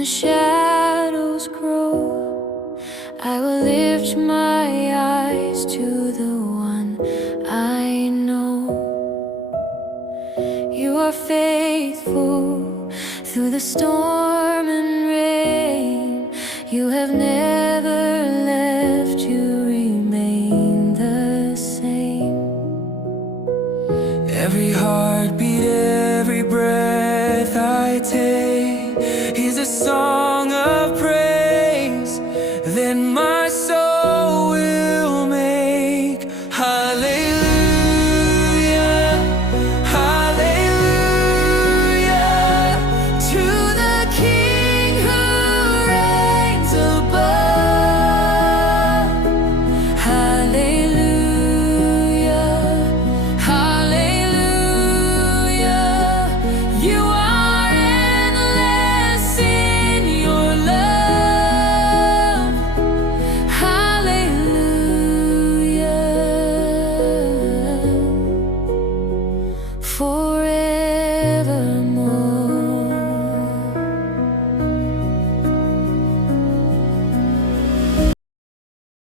the shadows grow, I will lift my eyes to the one I know. You are faithful through the storm and rain. You have never left, you remain the same. Every heartbeat, every breath I take is a song of praise. Then my soul will make hallelujah, hallelujah to the King who reigns above. Hallelujah, hallelujah. You are endless in your love. Hallelujah. Forever